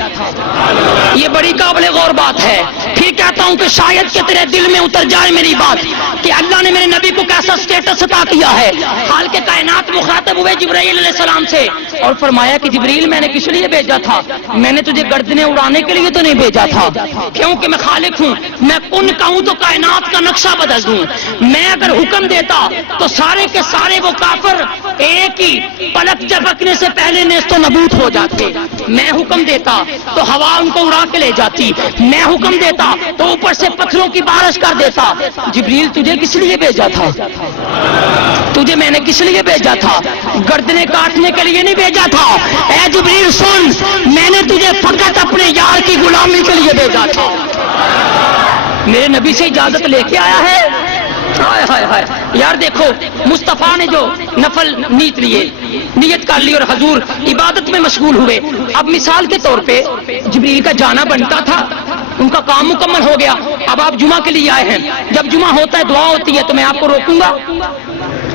یہ بڑی قابل غور بات ہے۔ پھر کہتا ہوں کہ شاید کہ تیرے دل میں اتر جائے میری بات کہ اللہ نے میرے نبی کو کیسا سٹیٹس عطا کیا ہے۔ حال کے کائنات مخاطب ہوئے جبرائیل علیہ السلام سے اور فرمایا کہ جبریل میں نے کس لیے بھیجا تھا؟ میں نے تجھے گردنیں اڑانے کے لیے تو نہیں بھیجا تھا، کیونکہ میں خالق ہوں، میں کن کہوں تو کائنات کا نقشہ بدل دوں، میں اگر حکم دیتا تو تو سارے کے سارے وہ کافر ایک ہی پلک جھپکنے سے پہلے نیست و نبود ہو جاتے. میں حکم دیتا تو ہوا ان کو اڑا کے لے جاتی, میں حکم دیتا تو اوپر سے پتھروں کی بارش کر دیتا. جبریل تجھے کس لیے بھیجا تھا؟ تجھے میں نے کس لیے بھیجا تھا؟ گردنیں کاٹنے کے لیے نہیں بھیجا تھا. اے جبریل سن, میں نے تجھے فقط اپنے یار کی غلامی کے لیے بھیجا تھا. میرے نبی سے اجازت لے کے آیا ہے. ہائے ہائے ہائے یار, دیکھو مصطفیٰ نے جو نفل نیت کر لی اور حضور عبادت میں مشغول ہوئے. اب مثال کے طور پہ جبریل کا جانا بنتا تھا, ان کا کام مکمل ہو گیا. اب آپ جمعہ کے لیے آئے ہیں, جب جمعہ ہوتا ہے دعا ہوتی ہے تو میں آپ کو روکوں گا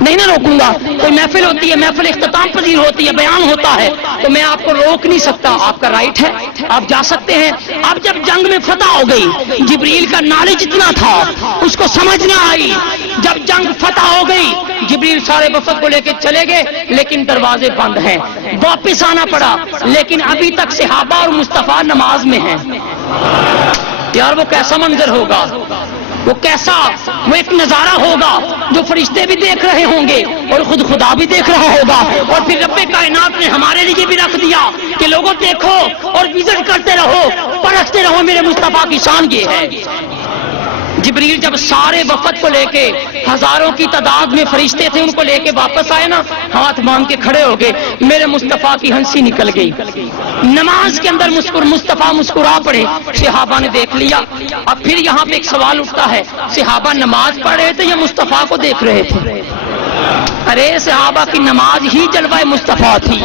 نہیں نہ روکوں گا. کوئی محفل ہوتی ہے, محفل اختتام پذیر ہوتی ہے, بیان ہوتا ہے تو میں آپ کو روک نہیں سکتا, آپ کا رائٹ ہے, آپ جا سکتے ہیں. اب جب جنگ میں فتح ہو گئی, جبریل کا نالج اتنا تھا اس کو سمجھ نہ آئی. جب جنگ فتح ہو گئی جبریل سارے وفد کو لے کے چلے گئے, لیکن دروازے بند ہیں. واپس آنا پڑا, لیکن ابھی تک صحابہ اور مصطفیٰ نماز میں ہیں. یار وہ کیسا منظر ہوگا, وہ ایک نظارہ ہوگا جو فرشتے بھی دیکھ رہے ہوں گے اور خود خدا بھی دیکھ رہا ہوگا. اور پھر رب کائنات نے ہمارے لیے بھی رکھ دیا کہ لوگوں دیکھو اور وزٹ کرتے رہو, پرکھتے رہو میرے مصطفیٰ کی شان یہ ہے. جبریل جب سارے وفد کو لے کے, ہزاروں کی تعداد میں فرشتے تھے, ان کو لے کے واپس آئے نا, ہاتھ باندھ کے کھڑے ہو گئے. میرے مصطفیٰ کی ہنسی نکل گئی. نماز کے اندر مصطفیٰ مسکرا پڑے. صحابہ نے دیکھ لیا. اب پھر یہاں پہ ایک سوال اٹھتا ہے, صحابہ نماز پڑھ رہے تھے یا مصطفیٰ کو دیکھ رہے تھے؟ ارے صحابہ کی نماز ہی جلوہ مصطفیٰ تھی.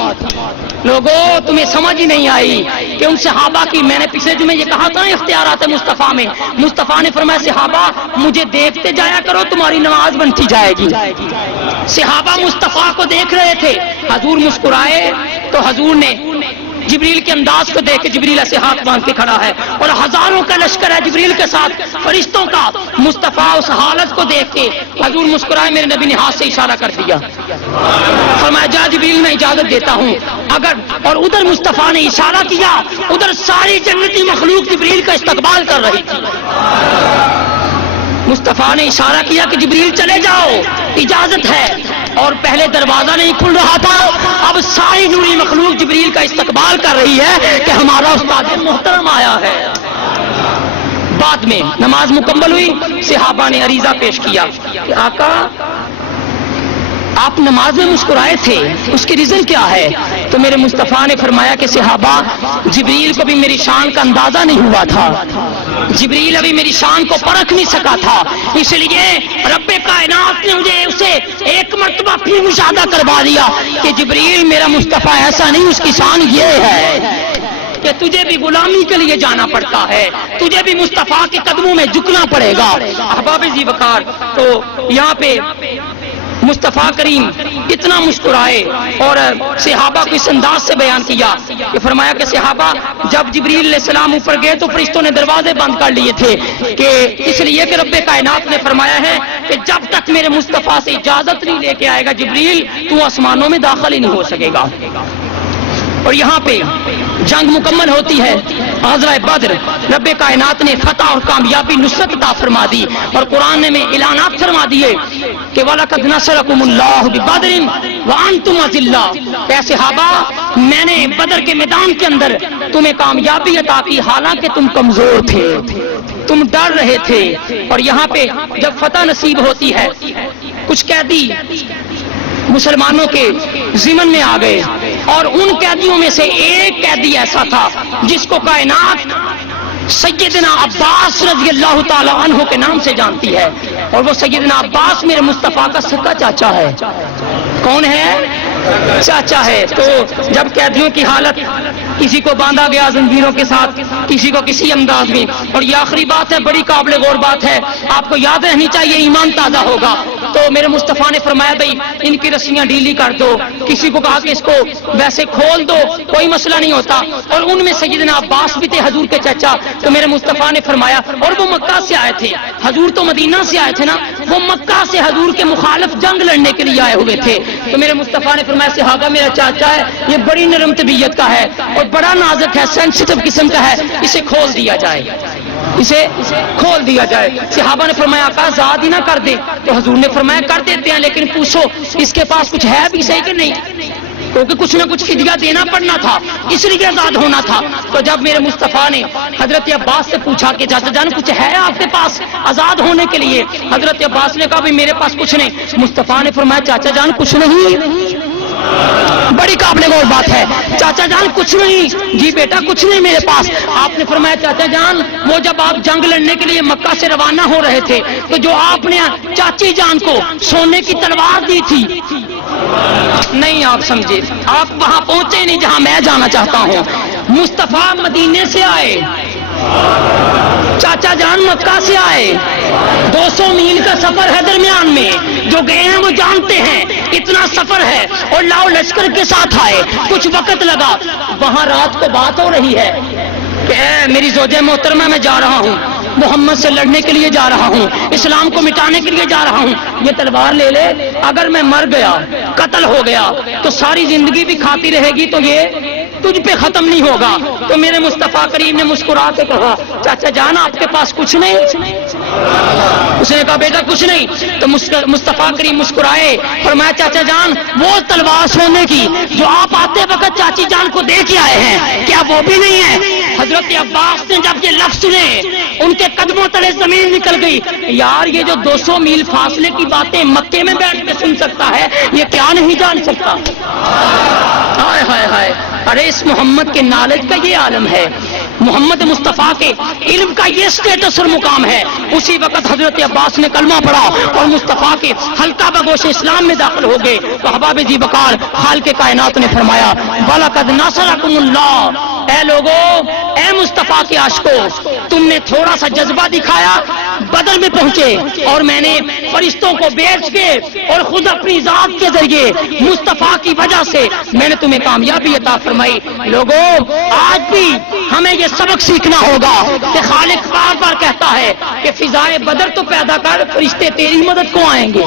لوگوں تمہیں سمجھ ہی نہیں آئی کہ ان صحابہ کی, میں نے پچھلے جمعے یہ کہا تھا اختیارات مصطفیٰ میں, مصطفیٰ نے فرمایا صحابہ مجھے دیکھتے جایا کرو تمہاری نماز بنتی جائے گی. صحابہ مصطفیٰ کو دیکھ رہے تھے, حضور مسکرائے تو حضور نے جبریل کے انداز کو دیکھ کے, جبریل ایسے ہاتھ باندھ کے کھڑا ہے اور ہزاروں کا لشکر ہے جبریل کے ساتھ فرشتوں کا. مصطفیٰ اس حالت کو دیکھ کے حضور مسکرائے, میرے نبی نے ہاتھ سے اشارہ کر دیا, فرمایا جا جبریل میں اجازت دیتا ہوں. اور ادھر مصطفیٰ نے اشارہ کیا, ادھر ساری جنتی مخلوق جبریل کا استقبال کر رہی تھی. مصطفیٰ نے اشارہ کیا کہ جبریل چلے جاؤ, اجازت ہے. اور پہلے دروازہ نہیں کھل رہا تھا, اب ساری نوری مخلوق جبریل کا استقبال کر رہی ہے کہ ہمارا استاد محترم آیا ہے. بعد میں نماز مکمل ہوئی, صحابہ نے عریضہ پیش کیا کہ آقا آپ نماز میں مسکرائے تھے, اس کی ریزن کیا ہے؟ تو میرے مصطفیٰ نے فرمایا کہ صحابہ جبریل کو بھی میری شان کا اندازہ نہیں ہوا تھا, جبریل ابھی میری شان کو پرکھ نہیں سکا تھا, اس لیے رب کائنات نے مجھے اسے ایک مرتبہ پھر مشاہدہ کروا دیا کہ جبریل میرا مصطفیٰ ایسا نہیں, اس کی شان یہ ہے کہ تجھے بھی غلامی کے لیے جانا پڑتا ہے, تجھے بھی مصطفیٰ کے قدموں میں جھکنا پڑے گا. احباب ذی وقار, تو یہاں پہ مصطفیٰ کریم کتنا مسکرائے اور صحابہ کو اس انداز سے بیان کیا کہ فرمایا کہ صحابہ جب جبریل علیہ السلام اوپر گئے تو فرشتوں نے دروازے بند کر لیے تھے, کہ اس لیے کہ رب کائنات نے فرمایا ہے کہ جب تک میرے مصطفیٰ سے اجازت نہیں لے کے آئے گا جبریل, تو آسمانوں میں داخل ہی نہیں ہو سکے گا. اور یہاں پہ جنگ مکمل ہوتی ہے, غزوہ بدر, رب کائنات نے فتح اور کامیابی نصرت عطا فرما دی, اور قرآن نے اعلانات فرما دیے کہ وَلَقَدْ نَصَرَكُمُ اللَّهُ بِبَدْرٍ وَأَنْتُمْ أَذِلَّةٌ. اے صحابہ میں نے بدر کے میدان کے اندر تمہیں کامیابی عطا کی, حالانکہ تم کمزور تھے, تم ڈر رہے تھے. اور یہاں پہ جب فتح نصیب ہوتی ہے, کچھ قیدی مسلمانوں کے ضمن میں آ گئے, اور ان قیدیوں میں سے ایک قیدی ایسا تھا جس کو کائنات سیدنا عباس رضی اللہ تعالی عنہ کے نام سے جانتی ہے, اور وہ سیدنا عباس میرے مصطفیٰ کا سکا چاچا ہے. کون ہے؟ چاچا ہے. تو جب قیدیوں کی حالت, کسی کو باندھا گیا زنجیروں کے ساتھ, کسی کو کسی انداز میں, اور یہ آخری بات ہے, بڑی قابل غور بات ہے, آپ کو یاد رہنی چاہیے, ایمان تازہ ہوگا. تو میرے مصطفیٰ نے فرمایا بھائی ان کی رسیاں ڈھیلی کر دو, کسی کو کہا کہ اس کو ویسے کھول دو, کوئی مسئلہ نہیں ہوتا. اور ان میں سیدنا عباس بھی تھے, حضور کے چچا. تو میرے مصطفیٰ نے فرمایا, اور وہ مکہ سے آئے تھے, حضور تو مدینہ سے آئے تھے نا, وہ مکہ سے حضور کے مخالف جنگ لڑنے کے لیے آئے ہوئے تھے. تو میرے مصطفیٰ نے فرمایا صحابہ میرا چاچا ہے, یہ بڑی نرم طبیعت کا ہے اور بڑا نازک ہے, سینسٹیو قسم کا ہے, اسے کھول دیا جائے. اسے کھول دیا جائے. صحابہ نے فرمایا آقا آزاد ہی نہ کر دے. تو حضور نے فرمایا کر دیتے ہیں لیکن پوچھو اس کے پاس کچھ ہے بھی صحیح کہ نہیں, کیونکہ کچھ نہ کچھ فدیہ دینا پڑنا تھا, اس لیے آزاد ہونا تھا. تو جب میرے مصطفیٰ نے حضرت عباس سے پوچھا کہ چاچا جان کچھ ہے آپ کے پاس آزاد ہونے کے لیے, حضرت عباس نے کہا بھی میرے پاس کچھ نہیں. مصطفیٰ نے فرمایا چاچا جان کچھ نہیں, بڑی قابل غور بات ہے, چاچا جان کچھ نہیں, جی بیٹا کچھ نہیں میرے پاس. آپ نے فرمایا چاچا جان وہ جب آپ جنگ لڑنے کے لیے مکہ سے روانہ ہو رہے تھے تو جو آپ نے چاچی جان کو سونے کی تلوار دی تھی, نہیں آپ سمجھے, آپ وہاں پہنچے نہیں جہاں میں جانا چاہتا ہوں. مصطفیٰ مدینے سے آئے, چاچا جان مکہ سے آئے, 200 میل کا سفر ہے درمیان میں, جو گئے ہیں وہ جانتے ہیں اتنا سفر ہے, اور لاؤ لشکر کے ساتھ آئے, کچھ وقت لگا. وہاں رات کو بات ہو رہی ہے کہ اے میری زوجہ محترمہ میں جا رہا ہوں, محمد سے لڑنے کے لیے جا رہا ہوں, اسلام کو مٹانے کے لیے جا رہا ہوں, یہ تلوار لے لے, اگر میں مر گیا قتل ہو گیا تو ساری زندگی بھی کھاتی رہے گی تو یہ تجھ پہ ختم نہیں ہوگا. تو میرے مصطفیٰ کریم نے مسکرا کے کہا چاچا جان آپ کے پاس کچھ نہیں. اس نے کہا بیٹا کچھ نہیں. تو مصطفیٰ کریم مسکرائے, فرمایا چاچا جان وہ تلوار سونے کی جو آپ آتے وقت چاچی جان کو دے کے آئے ہیں کیا وہ بھی نہیں ہے؟ حضرت عباس نے جب یہ لفظ سنے ان کے قدموں تلے زمین نکل گئی. یار یہ جو 200 میل فاصلے کی باتیں مکے میں بیٹھ کے سن سکتا ہے یہ کیا نہیں جان سکتا؟ ہائے ہائے ہائے, ارے اس محمد کے نالج کا یہ عالم ہے, محمد مصطفیٰ کے علم کا یہ سٹیٹس اور مقام ہے. اسی وقت حضرت عباس نے کلمہ پڑھا اور مصطفیٰ کے حلقہ بگوش اسلام میں داخل ہو گئے. تو احباب ذی وقار خالق کائنات نے فرمایا وَلَقَدْ نَصَرَكُمُ اللَّهُ, اے لوگوں, اے مصطفیٰ کے عاشقوں, تم نے تھوڑا سا جذبہ دکھایا, بدر میں پہنچے اور میں نے فرشتوں کو بیچ کے اور خود اپنی ذات کے ذریعے مصطفیٰ کی وجہ سے میں نے تمہیں کامیابی عطا فرمائی. لوگوں آج بھی ہمیں یہ سبق سیکھنا ہوگا کہ خالق بار بار کہتا ہے کہ فضائے بدر تو پیدا کر, فرشتے تیری مدد کو آئیں گے.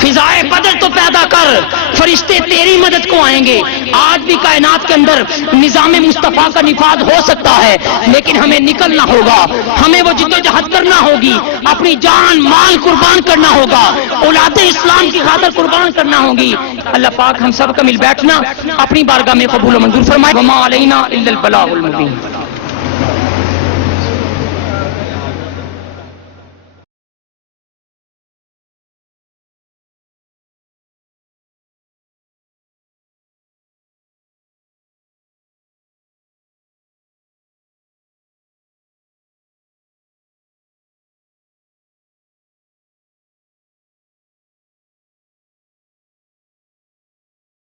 فضائے بدر تو پیدا کر, فرشتے تیری مدد کو آئیں گے. آج بھی کائنات کے اندر نظام مصطفیٰ کا نفاذ ہو سکتا ہے لیکن ہمیں نکلنا ہوگا, ہمیں وہ جدوجہد کرنا ہوگی, اپنی جان مال قربان کرنا ہوگا, اولاد اسلام کی خاطر قربان کرنا ہوگی. اللہ پاک ہم سب کا مل بیٹھنا اپنی بارگاہ میں قبول و منظور فرمائے. وما علینا الا البلاغ المبین.